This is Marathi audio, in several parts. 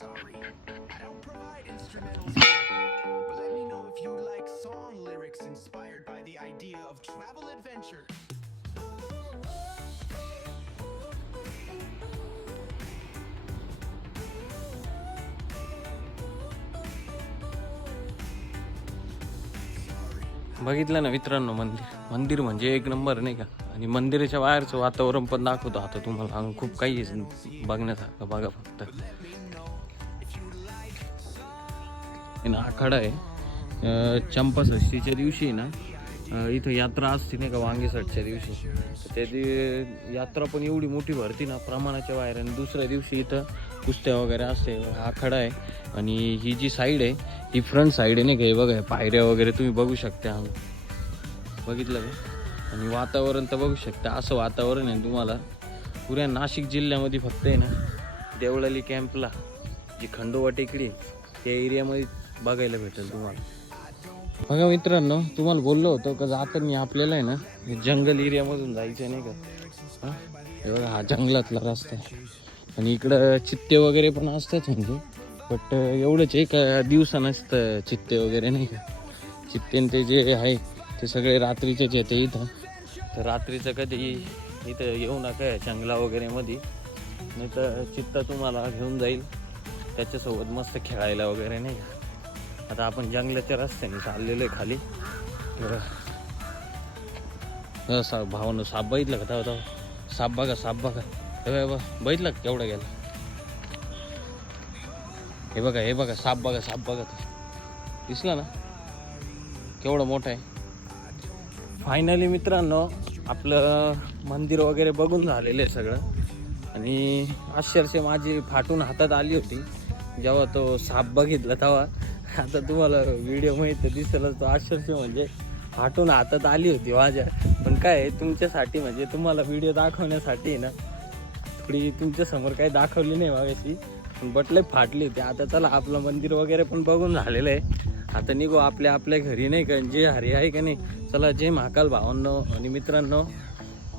Sorry, I don't provide instrumentals here, but let me know if you like song lyrics inspired by the idea of travel adventure. बघितलं ना मित्रांनो, मंदिर म्हणजे एक नंबर नाही का. आणि मंदिराच्या बाहेरचं वातावरण पण दाखवतो आता तुम्हाला. आणि खूप काही आहे बघण्यासारखं. बघा फक्त आखाडा आहे. चंपाषष्ठीच्या दिवशी ना इथं यात्रा असते नाही का, वांगीसटच्या दिवशी. त्या यात्रा पण एवढी मोठी भरती ना प्रमाणाच्या बाहेर. आणि दुसऱ्या दिवशी इथं कुस्त्या वगैरे असते. आखाडा आहे. आणि ही जी साईड आहे ही फ्रंट साईड आहे नाही का. हे बघा पायऱ्या वगैरे तुम्ही बघू शकता. बघितलं का. आणि वातावरण तर बघू शकता. असं वातावरण आहे तुम्हाला पुऱ्या नाशिक जिल्ह्यामध्ये फक्त आहे ना देवळाली कॅम्पला जी खंडोबा टेकडी त्या एरियामध्ये बघायला भेटेल तुम्हाला. बघा मित्रांनो, तुम्हाला बोललो होतो का जाताना आपल्याला आहे ना जंगल एरियामधून जायचं नाही का. हे बघा हा जंगलातला रस्ता आहे. आणि इकडं चित्ते वगैरे पण असतात म्हणजे. बट एवढंच आहे का दिवसा नसतं चित्ते वगैरे नाही का. चित्ते ते जे आहे ते सगळे रात्रीचेच येते इथं. तर रात्रीचं कधी इथं येऊ नका जंगला वगैरे मध्ये, नाही तर चित्ता तुम्हाला घेऊन जाईल त्याच्यासोबत मस्त खेळायला वगैरे नाही का. आता आपण जंगलाच्या रस्त्याने चाललेलो आहे खाली. तर भावानं साप बघितलं का तेव्हा साप बघा हे बघितलं का केवढा गेला. हे बघा साप बघा दिसला ना केवढं मोठं आहे. फायनली मित्रांनो आपलं मंदिर वगैरे बघून झालेलं आहे सगळं. आणि अक्षरशः माझी फाटून हातात आली होती जेव्हा तो साप बघितला तेव्हा. आता तुम्हाला व्हिडिओ माहिती दिसेलच, तो अक्षरशः म्हणजे फाटून हातात आली होती माझ्या. पण काय तुमच्यासाठी म्हणजे तुम्हाला व्हिडिओ दाखवण्यासाठी ना थोडी तुमच्यासमोर काही दाखवली नाही मागाशी, बटले फाटली होती. आता चला आपलं मंदिर वगैरे पण बघून झालेलं आहे. आता निघू आपल्या घरी नाही का. जे हरी आहे का नाही. चला जय महाकाल भावांनो आणि मित्रांनो.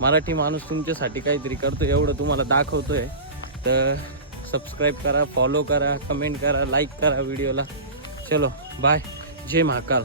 मराठी माणूस तुमच्यासाठी काहीतरी करतो एवढं तुम्हाला दाखवतोय. तर सबस्क्राईब करा, फॉलो करा, कमेंट करा, लाईक करा व्हिडिओला. चलो बाय, जय महाकाल.